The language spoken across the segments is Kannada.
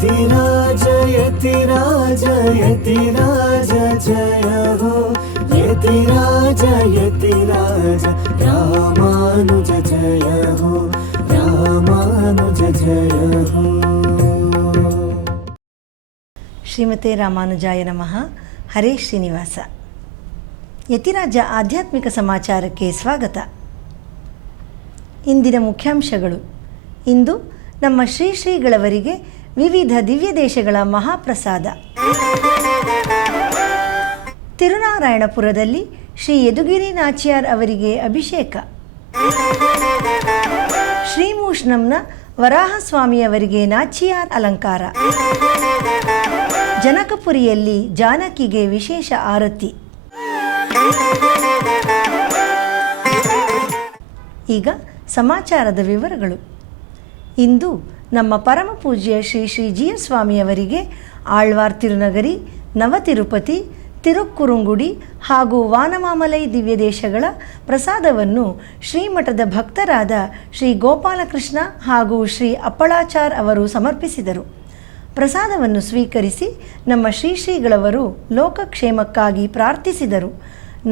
यतिराज यतिराज यतिराज जय हो यतिराज यतिराज रामानुज जय हो रामानुज जय हो। ಶ್ರೀಮತೆ ರಾಮಾನುಜಾಯ ನಮಃ. ಹರೇ ಶ್ರೀನಿವಾಸ. ಯತಿರಾಜ ಆಧ್ಯಾತ್ಮಿಕ ಸಮಾಚಾರಕ್ಕೆ ಸ್ವಾಗತ. ಇಂದಿನ ಮುಖ್ಯಾಂಶಗಳು. ಇಂದು ನಮ್ಮ ಶ್ರೀಗಳವರಿಗೆ ವಿವಿಧ ದಿವ್ಯ ದೇಶಗಳ ಮಹಾಪ್ರಸಾದ. ತಿರುನಾರಾಯಣಪುರದಲ್ಲಿ ಶ್ರೀ ಯದುಗಿರಿ ನಾಚ್ಯಾರ್ ಅವರಿಗೆ ಅಭಿಷೇಕ. ಶ್ರೀಮೂಷ್ಣಂನ ವರಾಹಸ್ವಾಮಿಯವರಿಗೆ ನಾಚಿಯಾರ್ ಅಲಂಕಾರ. ಜನಕಪುರಿಯಲ್ಲಿ ಜಾನಕಿಗೆ ವಿಶೇಷ ಆರತಿ. ಈಗ ಸಮಾಚಾರದ ವಿವರಗಳು. ಇಂದು ನಮ್ಮ ಪರಮ ಪೂಜ್ಯ ಶ್ರೀ ಶ್ರೀ ಜಿಯ ಸ್ವಾಮಿಯವರಿಗೆ ಆಳ್ವಾರ್ ತಿರುನಗರಿ, ನವತಿರುಪತಿ, ತಿರುಕ್ಕುರುಂಗುಡಿ ಹಾಗೂ ವಾನಮಾಮಲೈ ದಿವ್ಯ ದೇಶಗಳ ಪ್ರಸಾದವನ್ನು ಶ್ರೀಮಠದ ಭಕ್ತರಾದ ಶ್ರೀ ಗೋಪಾಲಕೃಷ್ಣ ಹಾಗೂ ಶ್ರೀ ಅಪ್ಪಳಾಚಾರ್ ಅವರು ಸಮರ್ಪಿಸಿದರು. ಪ್ರಸಾದವನ್ನು ಸ್ವೀಕರಿಸಿ ನಮ್ಮ ಶ್ರೀಗಳವರು ಲೋಕಕ್ಷೇಮಕ್ಕಾಗಿ ಪ್ರಾರ್ಥಿಸಿದರು.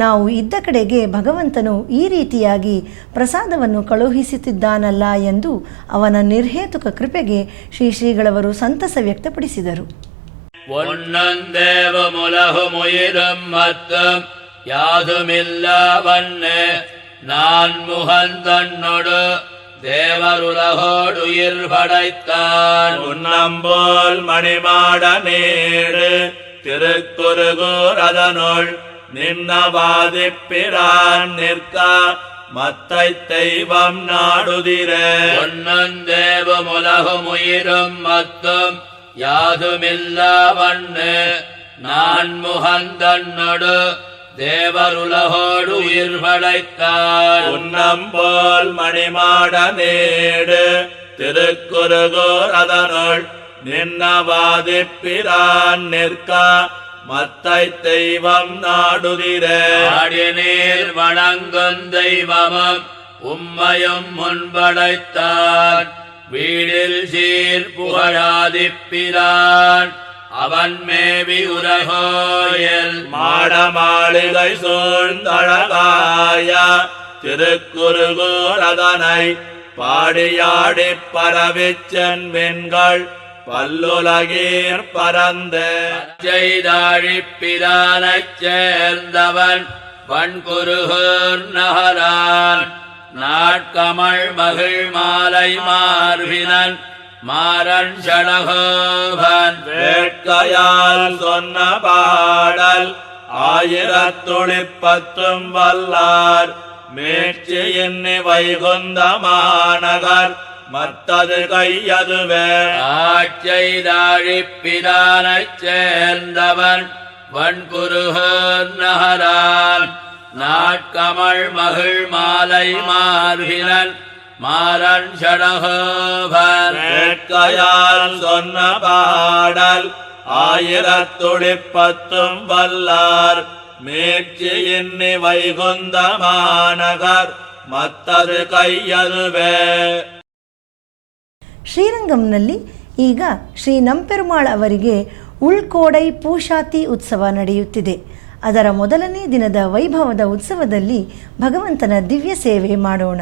ನಾವು ಇದ್ದ ಕಡೆಗೆ ಭಗವಂತನು ಈ ರೀತಿಯಾಗಿ ಪ್ರಸಾದವನ್ನು ಕಳುಹಿಸುತ್ತಿದ್ದಾನಲ್ಲ ಎಂದು ಅವನ ನಿರ್ಹೇತುಕ ಕೃಪೆಗೆ ಶ್ರೀಗಳವರು ಸಂತಸ ವ್ಯಕ್ತಪಡಿಸಿದರು. தேவருலகோடுயிர் படைத்தான் உன்னம்போல் மணிமாட நேடு திருக்குறுகூர் அதனுள் நின்னவாதிப்பிரான் நிற்க மத்தை தெய்வம் நாடுதிர ஒன்னந்தேவம் உலகும் உயிரும் மத்தும் யாதுமில்லா வண்ணு நான் முகந்தன்னொடு தேவருலகோடு உயிர் படைத்தான் உன்னம்போல் மணிமாட நேடு திருக்குறுகூர் அதனுள் நின்னவாதிப்பிரான் நிற்க மத்தை தெய்வம் நாடுதிர ஆடினீர் வணங்கும் தெய்வமும் உம்மையும் முன்படைத்தான் வீடில் சீர் புகழாதிப்பிரான் அவன் மேவி உலகோயில் மாடமாளிகை சூழ்ந்தழகாய திருக்குறுகூர் அதனை பாடியாடி பரவிச்சென் வெண்கள் பல்லுலகீர் பரந்த செய்தாழிப்பிரானைச் சேர்ந்தவன் வன்குருகூர் நகரான் நாட்கமள் மகிழ் மாலை மார்பினன் மாறன் ஷடகோபன் வேட்கையால் சொன்ன பாடல் ஆயிரத்துளிப்பத்தும் வல்லார் மேற்று எண்ணி வைகுந்த மாநகர் மத்தது கையதுவே ஆட்செய்தாழிப்பிரானைச் சேர்ந்தவன் வன்குருகூர் நகரான் நாட்கமள் மகிழ் மாலை மார்பினன் மாறன் ஷடகோபன் வேட்கையால் சொன்ன பாடல் ஆயிரத்துளிப்பத்தும் வல்லார் மேற்று எண்ணி வைகுந்த மாநகர் மத்தது கையದುವೆ. ಶ್ರೀರಂಗಂನಲ್ಲಿ ಈಗ ಶ್ರೀ ನಂಪೆರುಮಾಳ್ ಅವರಿಗೆ ಉಳ್ಕೋಡೈ ಪೂಷಾತಿ ಉತ್ಸವ ನಡೆಯುತ್ತಿದೆ. ಅದರ ಮೊದಲನೇ ದಿನದ ವೈಭವದ ಉತ್ಸವದಲ್ಲಿ ಭಗವಂತನ ದಿವ್ಯ ಸೇವೆ ಮಾಡೋಣ.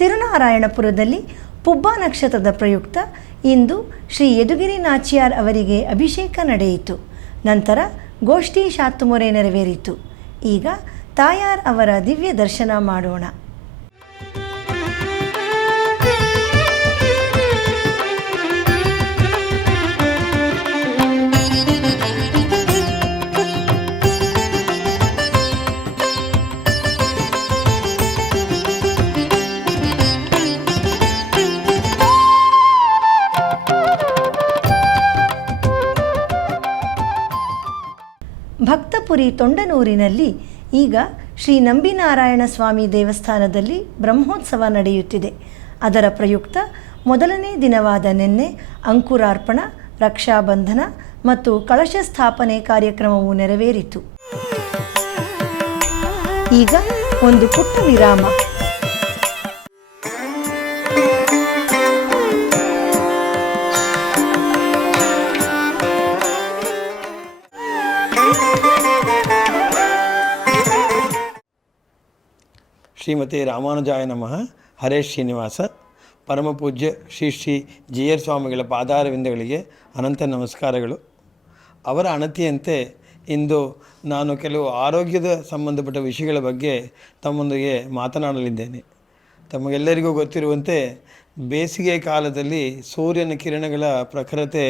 ತಿರುನಾರಾಯಣಪುರದಲ್ಲಿ ಪುಬ್ಬ ನಕ್ಷತ್ರದ ಪ್ರಯುಕ್ತ ಇಂದು ಶ್ರೀ ಯದುಗಿರಿ ನಾಚ್ಯಾರ್ ಅವರಿಗೆ ಅಭಿಷೇಕ ನಡೆಯಿತು. ನಂತರ ಗೋಷ್ಠಿ ಶಾತುಮೊರೆ ನೆರವೇರಿತು. ಈಗ ತಾಯಾರ್ ಅವರ ದಿವ್ಯ ದರ್ಶನ ಮಾಡೋಣ. ರಂಗಪುರಿ ತೊಂಡನೂರಿನಲ್ಲಿ ಈಗ ಶ್ರೀ ನಂಬಿನಾರಾಯಣ ಸ್ವಾಮಿ ದೇವಸ್ಥಾನದಲ್ಲಿ ಬ್ರಹ್ಮೋತ್ಸವ ನಡೆಯುತ್ತಿದೆ. ಅದರ ಪ್ರಯುಕ್ತ ಮೊದಲನೇ ದಿನವಾದ ನಿನ್ನೆ ಅಂಕುರಾರ್ಪಣ, ರಕ್ಷಾಬಂಧನ ಮತ್ತು ಕಳಶ ಸ್ಥಾಪನೆ ಕಾರ್ಯಕ್ರಮವು ನೆರವೇರಿತು. ಈಗ ಒಂದು ಪುಟ್ಟ ವಿರಾಮ. ಶ್ರೀಮತಿ ರಾಮಾನುಜಾಯ ನಮಃ. ಹರೇ ಶ್ರೀನಿವಾಸ. ಪರಮಪೂಜ್ಯ ಶ್ರೀ ಶ್ರೀ ಜಿ.ಆರ್. ಸ್ವಾಮಿಗಳ ಪಾದಾರವಿಂದಗಳಿಗೆ ಅನಂತ ನಮಸ್ಕಾರಗಳು. ಅವರ ಅಣತಿಯಂತೆ ಇಂದು ನಾನು ಕೆಲವು ಆರೋಗ್ಯದ ಸಂಬಂಧಪಟ್ಟ ವಿಷಯಗಳ ಬಗ್ಗೆ ತಮ್ಮೊಂದಿಗೆ ಮಾತನಾಡಲಿದ್ದೇನೆ. ತಮಗೆಲ್ಲರಿಗೂ ಗೊತ್ತಿರುವಂತೆ ಬೇಸಿಗೆ ಕಾಲದಲ್ಲಿ ಸೂರ್ಯನ ಕಿರಣಗಳ ಪ್ರಖರತೆ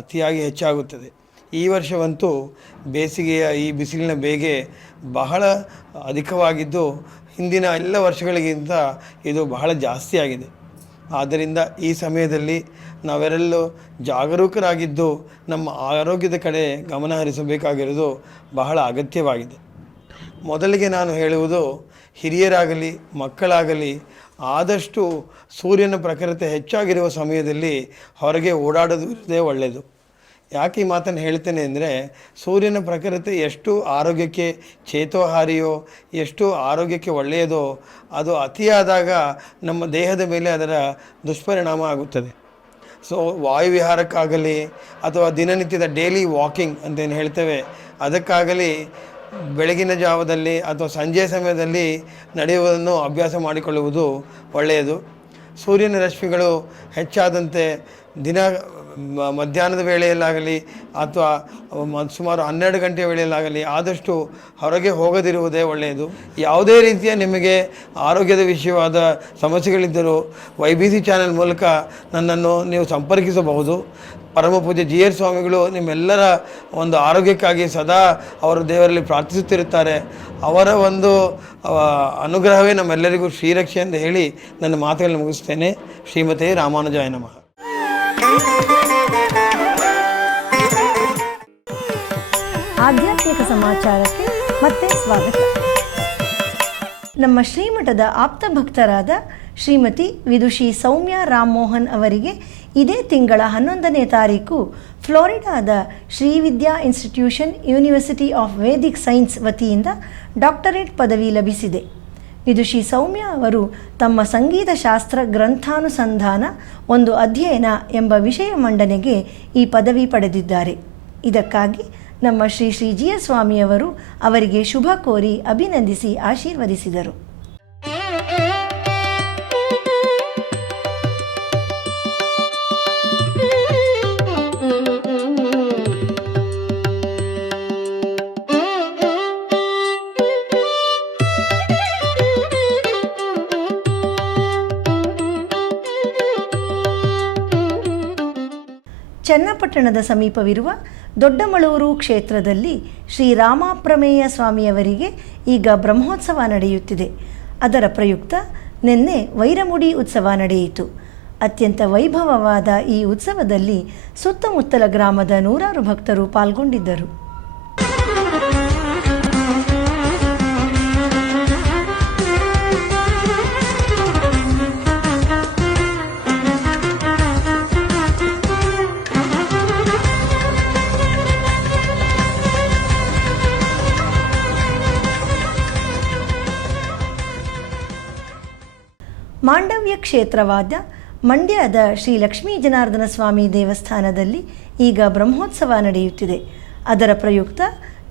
ಅತಿಯಾಗಿ ಹೆಚ್ಚಾಗುತ್ತದೆ. ಈ ವರ್ಷವಂತೂ ಬೇಸಿಗೆಯ ಈ ಬಿಸಿಲಿನ ಬೇಗೆ ಬಹಳ ಅಧಿಕವಾಗಿದ್ದು ಹಿಂದಿನ ಎಲ್ಲ ವರ್ಷಗಳಿಗಿಂತ ಇದು ಬಹಳ ಜಾಸ್ತಿ ಆಗಿದೆ. ಆದ್ದರಿಂದ ಈ ಸಮಯದಲ್ಲಿ ನಾವೆಲ್ಲರೂ ಜಾಗರೂಕರಾಗಿದ್ದು ನಮ್ಮ ಆರೋಗ್ಯದ ಕಡೆ ಗಮನ ಹರಿಸಬೇಕಾಗಿರೋದು ಬಹಳ ಅಗತ್ಯವಾಗಿದೆ. ಮೊದಲಿಗೆ ನಾನು ಹೇಳುವುದು, ಹಿರಿಯರಾಗಲಿ ಮಕ್ಕಳಾಗಲಿ ಆದಷ್ಟು ಸೂರ್ಯನ ಪ್ರಖರತೆ ಹೆಚ್ಚಾಗಿರುವ ಸಮಯದಲ್ಲಿ ಹೊರಗೆ ಓಡಾಡೋದೇ ಒಳ್ಳೆಯದು. ಯಾಕೆ ಈ ಮಾತನ್ನು ಹೇಳ್ತೇನೆ ಅಂದರೆ, ಸೂರ್ಯನ ಪ್ರಖರತೆ ಎಷ್ಟು ಆರೋಗ್ಯಕ್ಕೆ ಚೇತೋಹಾರಿಯೋ, ಎಷ್ಟು ಆರೋಗ್ಯಕ್ಕೆ ಒಳ್ಳೆಯದೋ, ಅದು ಅತಿಯಾದಾಗ ನಮ್ಮ ದೇಹದ ಮೇಲೆ ಅದರ ದುಷ್ಪರಿಣಾಮ ಆಗುತ್ತದೆ. ಸೊ ವಾಯುವಿಹಾರಕ್ಕಾಗಲಿ ಅಥವಾ ದಿನನಿತ್ಯದ ಡೈಲಿ ವಾಕಿಂಗ್ ಅಂತೇನು ಹೇಳ್ತೇವೆ, ಅದಕ್ಕಾಗಲಿ ಬೆಳಗಿನ ಜಾವದಲ್ಲಿ ಅಥವಾ ಸಂಜೆಯ ಸಮಯದಲ್ಲಿ ನಡೆಯುವುದನ್ನು ಅಭ್ಯಾಸ ಮಾಡಿಕೊಳ್ಳುವುದು ಒಳ್ಳೆಯದು. ಸೂರ್ಯನ ರಶ್ಮಿಗಳು ಹೆಚ್ಚಾದಂತೆ ದಿನ ಮಧ್ಯಾಹ್ನದ ವೇಳೆಯಲ್ಲಾಗಲಿ ಅಥವಾ ಸುಮಾರು 12 ಗಂಟೆಯ ವೇಳೆಯಲ್ಲಾಗಲಿ ಆದಷ್ಟು ಹೊರಗೆ ಹೋಗದಿರುವುದೇ ಒಳ್ಳೆಯದು. ಯಾವುದೇ ರೀತಿಯ ನಿಮಗೆ ಆರೋಗ್ಯದ ವಿಷಯವಾದ ಸಮಸ್ಯೆಗಳಿದ್ದರೂ YBC ಚಾನೆಲ್ ಮೂಲಕ ನನ್ನನ್ನು ನೀವು ಸಂಪರ್ಕಿಸಬಹುದು. ಪರಮಪೂಜ್ಯ ಜಿ.ಆರ್. ಸ್ವಾಮಿಗಳು ನಿಮ್ಮೆಲ್ಲರ ಒಂದು ಆರೋಗ್ಯಕ್ಕಾಗಿ ಸದಾ ಅವರು ದೇವರಲ್ಲಿ ಪ್ರಾರ್ಥಿಸುತ್ತಿರುತ್ತಾರೆ. ಅವರ ಒಂದು ಅನುಗ್ರಹವೇ ನಮ್ಮೆಲ್ಲರಿಗೂ ಶ್ರೀರಕ್ಷೆ ಎಂದು ಹೇಳಿ ನನ್ನ ಮಾತುಗಳನ್ನು ಮುಗಿಸ್ತೇನೆ. ಶ್ರೀಮತಿ ರಾಮಾನುಜಾಯ ನಮಃ. ಆಧ್ಯಾತ್ಮಿಕ ಸಮಾಚಾರಕ್ಕೆ ಮತ್ತೆ ಸ್ವಾಗತ. ನಮ್ಮ ಶ್ರೀಮಠದ ಆಪ್ತ ಭಕ್ತರಾದ ಶ್ರೀಮತಿ ವಿದುಷಿ ಸೌಮ್ಯ ರಾಮಮೋಹನ್ ಅವರಿಗೆ ಇದೇ ತಿಂಗಳ 11ನೇ ತಾರೀಕು ಫ್ಲೋರಿಡಾದ Srividya institution university of Vedic science ವತಿಯಿಂದ ಡಾಕ್ಟರೇಟ್ ಪದವಿ ಲಭಿಸಿದೆ. ವಿದುಷಿ ಸೌಮ್ಯ ಅವರು ತಮ್ಮ ಸಂಗೀತ ಶಾಸ್ತ್ರ ಗ್ರಂಥಾನುಸಂಧಾನ ಒಂದು ಅಧ್ಯಯನ ಎಂಬ ವಿಷಯ ಮಂಡನೆಗೆ ಈ ಪದವಿ ಪಡೆದಿದ್ದಾರೆ. ಇದಕ್ಕಾಗಿ ನಮ್ಮ ಶ್ರೀ ಶ್ರೀ ಜಿ.ಆರ್. ಸ್ವಾಮಿಯವರು ಅವರಿಗೆ ಶುಭ ಕೋರಿ ಅಭಿನಂದಿಸಿ ಆಶೀರ್ವದಿಸಿದರು. ಚನ್ನಪಟ್ಟಣದ ಸಮೀಪವಿರುವ ದೊಡ್ಡಮಳೂರು ಕ್ಷೇತ್ರದಲ್ಲಿ ಶ್ರೀ ರಾಮಪ್ರಮೇಯ ಸ್ವಾಮಿಯವರಿಗೆ ಈಗ ಬ್ರಹ್ಮೋತ್ಸವ ನಡೆಯುತ್ತಿದೆ. ಅದರ ಪ್ರಯುಕ್ತ ನಿನ್ನೆ ವೈರಮುಡಿ ಉತ್ಸವ ನಡೆಯಿತು. ಅತ್ಯಂತ ವೈಭವವಾದ ಈ ಉತ್ಸವದಲ್ಲಿ ಸುತ್ತಮುತ್ತಲ ಗ್ರಾಮದ ನೂರಾರು ಭಕ್ತರು ಪಾಲ್ಗೊಂಡಿದ್ದರು. ಮಾಂಡವ್ಯ ಕ್ಷೇತ್ರವಾದ ಮಂಡ್ಯದ ಶ್ರೀ ಲಕ್ಷ್ಮೀ ಜನಾರ್ದನ ಸ್ವಾಮಿ ದೇವಸ್ಥಾನದಲ್ಲಿ ಈಗ ಬ್ರಹ್ಮೋತ್ಸವ ನಡೆಯುತ್ತಿದೆ. ಅದರ ಪ್ರಯುಕ್ತ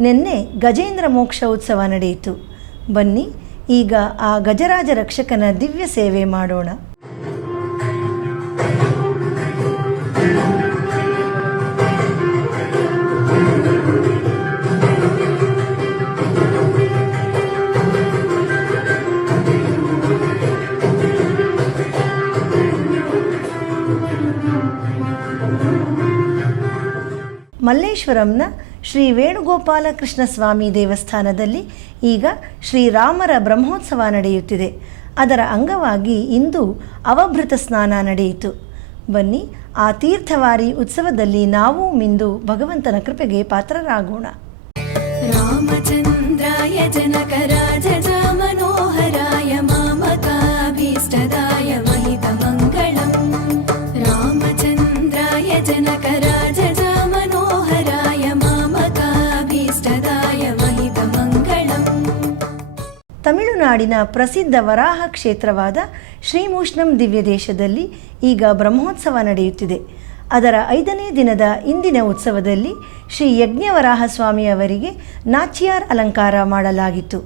ನಿನ್ನೆ ಗಜೇಂದ್ರ ಮೋಕ್ಷ ಉತ್ಸವ ನಡೆಯಿತು. ಬನ್ನಿ ಈಗ ಆ ಗಜರಾಜ ರಕ್ಷಕನ ದಿವ್ಯ ಸೇವೆ ಮಾಡೋಣ. ಮಲ್ಲೇಶ್ವರಂನ ಶ್ರೀ ವೇಣುಗೋಪಾಲ ಕೃಷ್ಣ ಸ್ವಾಮಿ ದೇವಸ್ಥಾನದಲ್ಲಿ ಈಗ ಶ್ರೀರಾಮರ ಬ್ರಹ್ಮೋತ್ಸವ ನಡೆಯುತ್ತಿದೆ. ಅದರ ಅಂಗವಾಗಿ ಇಂದು ಅವಭೃತ ಸ್ನಾನ ನಡೆಯಿತು. ಬನ್ನಿ ಆ ತೀರ್ಥವಾರಿ ಉತ್ಸವದಲ್ಲಿ ನಾವು ಮಿಂದು ಭಗವಂತನ ಕೃಪೆಗೆ ಪಾತ್ರರಾಗೋಣ. रामचन्द्राय जनकराजमनोहराय मामकाभीष्टदाय महितमङ्गलम् रामचन्द्राय जनकराजमनोहराय मामकाभीष्टदाय महितमङ्गलम्. ತಮಿಳುನಾಡಿನ ಪ್ರಸಿದ್ಧ ವರಾಹ ಕ್ಷೇತ್ರವಾದ ಶ್ರೀಮೂಷ್ಣಂ ದಿವ್ಯ ದೇಶದಲ್ಲಿ ಈಗ ಬ್ರಹ್ಮೋತ್ಸವ ನಡೆಯುತ್ತಿದೆ. ಅದರ 5ನೇ ದಿನದ ಇಂದಿನ ಉತ್ಸವದಲ್ಲಿ ಶ್ರೀ ಯಜ್ಞವರಾಹ ಸ್ವಾಮಿಯವರಿಗೆ ನಾಚ್ಯಾರ್ ಅಲಂಕಾರ ಮಾಡಲಾಗಿತ್ತು.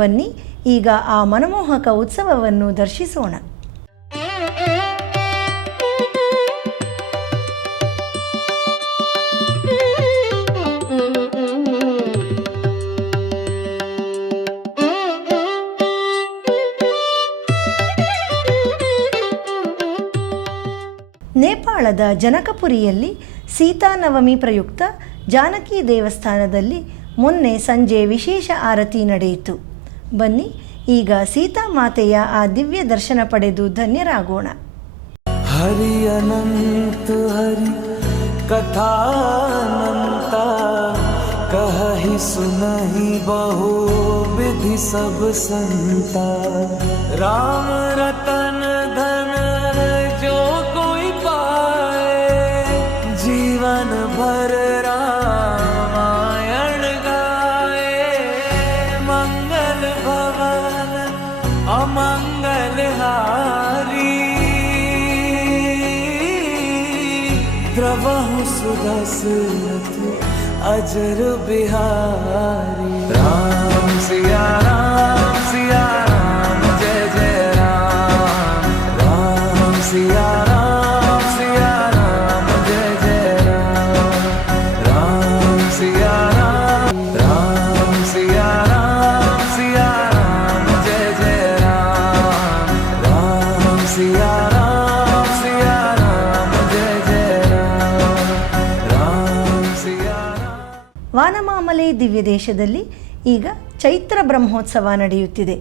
ಬನ್ನಿ ಈಗ ಆ ಮನಮೋಹಕ ಉತ್ಸವವನ್ನು ದರ್ಶಿಸೋಣ. ನೇಪಾಳದ ಜನಕಪುರಿಯಲ್ಲಿ ಸೀತಾನವಮಿ ಪ್ರಯುಕ್ತ ಜಾನಕಿ ದೇವಸ್ಥಾನದಲ್ಲಿ ಮೊನ್ನೆ ಸಂಜೆ ವಿಶೇಷ ಆರತಿ ನಡೆಯಿತು. ಬನ್ನಿ ಈಗ ಸೀತಾಮಾತೆಯ ಆ ದಿವ್ಯ ದರ್ಶನ ಪಡೆದು ಧನ್ಯರಾಗೋಣ. हरि अनंत हरि कथानंता कहहि सुनहि बहु विधि सब संता राम रतन धन जो कोई पाए जीवन भर रामायण गाए मंगल भवन अमंगल हारी द्रवहु सुदशरथ अजर बिहारी राम सिया राम जय जय राम राम सिया राम जय जय राम राम सिया राम सिया राम जय जय राम राम सिया राम जय जय राम राम सिया राम. ವಾನಮಾಮಲೆ ದಿವ್ಯ ದೇಶದಲ್ಲಿ ಈಗ ಚೈತ್ರ ಬ್ರಹ್ಮೋತ್ಸವ ನಡೆಯುತ್ತಿದೆ.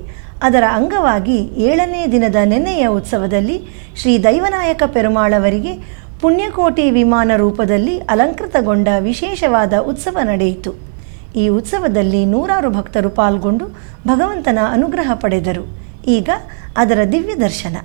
ಅದರ ಅಂಗವಾಗಿ 7ನೇ ದಿನದ ನೆನ್ನೆಯ ಉತ್ಸವದಲ್ಲಿ ಶ್ರೀ ದೈವನಾಯಕ ಪೆರುಮಾಳವರಿಗೆ ಪುಣ್ಯಕೋಟಿ ವಿಮಾನ ರೂಪದಲ್ಲಿ ಅಲಂಕೃತಗೊಂಡ ವಿಶೇಷವಾದ ಉತ್ಸವ ನಡೆಯಿತು. ಈ ಉತ್ಸವದಲ್ಲಿ 100 ಭಕ್ತರು ಪಾಲ್ಗೊಂಡು ಭಗವಂತನ ಅನುಗ್ರಹ ಪಡೆದರು. ಈಗ ಅದರ ದಿವ್ಯ ದರ್ಶನ.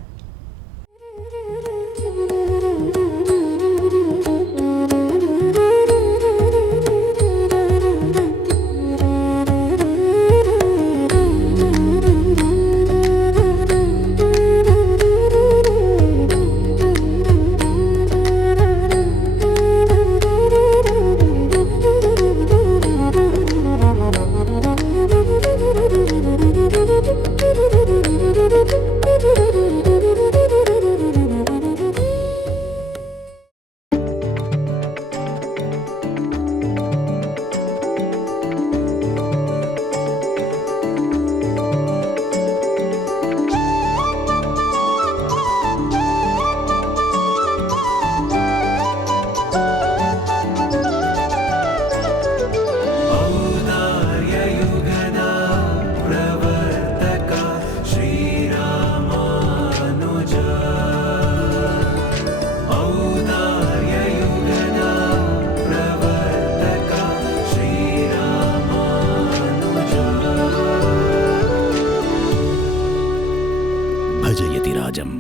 ಭಜ ಯತಿರಾಜಂ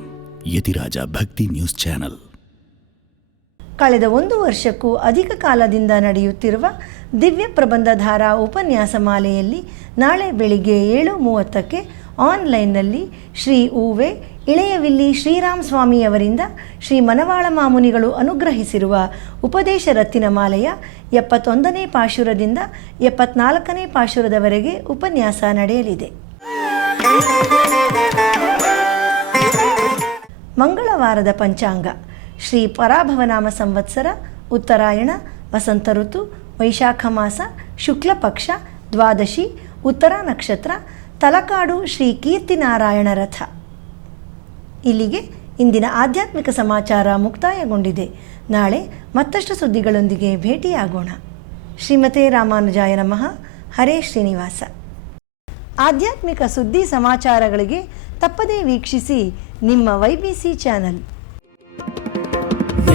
ಯತಿರಾಜ ಭಕ್ತಿ ನ್ಯೂಸ್ ಚಾನೆಲ್. ಕಳೆದ 1 ವರ್ಷಕ್ಕೂ ಅಧಿಕ ಕಾಲದಿಂದ ನಡೆಯುತ್ತಿರುವ ದಿವ್ಯ ಪ್ರಬಂಧಧಾರಾ ಉಪನ್ಯಾಸ ಮಾಲೆಯಲ್ಲಿ ನಾಳೆ ಬೆಳಿಗ್ಗೆ 7:30ಕ್ಕೆ ಆನ್ಲೈನ್ನಲ್ಲಿ ಶ್ರೀ ಊವೆ ಇಳೆಯವಿಲ್ಲಿ ಶ್ರೀರಾಮ್ ಸ್ವಾಮಿಯವರಿಂದ ಶ್ರೀ ಮನವಾಳ ಮಾಮುನಿಗಳು ಅನುಗ್ರಹಿಸಿರುವ ಉಪದೇಶ ರತ್ತಿನ ಮಾಲೆಯ 71ನೇ ಪಾಶುರದಿಂದ 74ನೇ ಪಾಶುರದವರೆಗೆ ಉಪನ್ಯಾಸ ನಡೆಯಲಿದೆ. ಮಂಗಳವಾರದ ಪಂಚಾಂಗ ಶ್ರೀ ಪರಾಭವನಾಮ ಸಂವತ್ಸರ, ಉತ್ತರಾಯಣ, ವಸಂತ ಋತು, ವೈಶಾಖ ಮಾಸ, ಶುಕ್ಲ ಪಕ್ಷ, ದ್ವಾದಶಿ, ಉತ್ತರ ನಕ್ಷತ್ರ, ತಲಕಾಡು ಶ್ರೀ ಕೀರ್ತಿನಾರಾಯಣ ರಥ. ಇಲ್ಲಿಗೆ ಇಂದಿನ ಆಧ್ಯಾತ್ಮಿಕ ಸಮಾಚಾರ ಮುಕ್ತಾಯಗೊಂಡಿದೆ. ನಾಳೆ ಮತ್ತಷ್ಟು ಸುದ್ದಿಗಳೊಂದಿಗೆ ಭೇಟಿಯಾಗೋಣ. ಶ್ರೀಮತೆ ರಾಮಾನುಜಾಯ ನಮಃ. ಹರೇ ಶ್ರೀನಿವಾಸ. ಆಧ್ಯಾತ್ಮಿಕ ಸುದ್ದಿ ಸಮಾಚಾರಗಳಿಗೆ ತಪ್ಪದೇ ವೀಕ್ಷಿಸಿ ನಿಮ್ಮ YBC ಚಾನಲ್.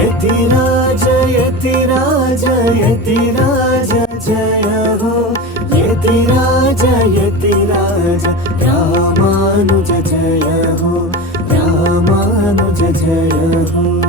ಯತಿರಾಜ ಯತಿರಾಜ ಯತಿರಾಜ ಜಯ ಹೋ. यतिराज यतिराज रामानुज जय हो रामानुज जय हो।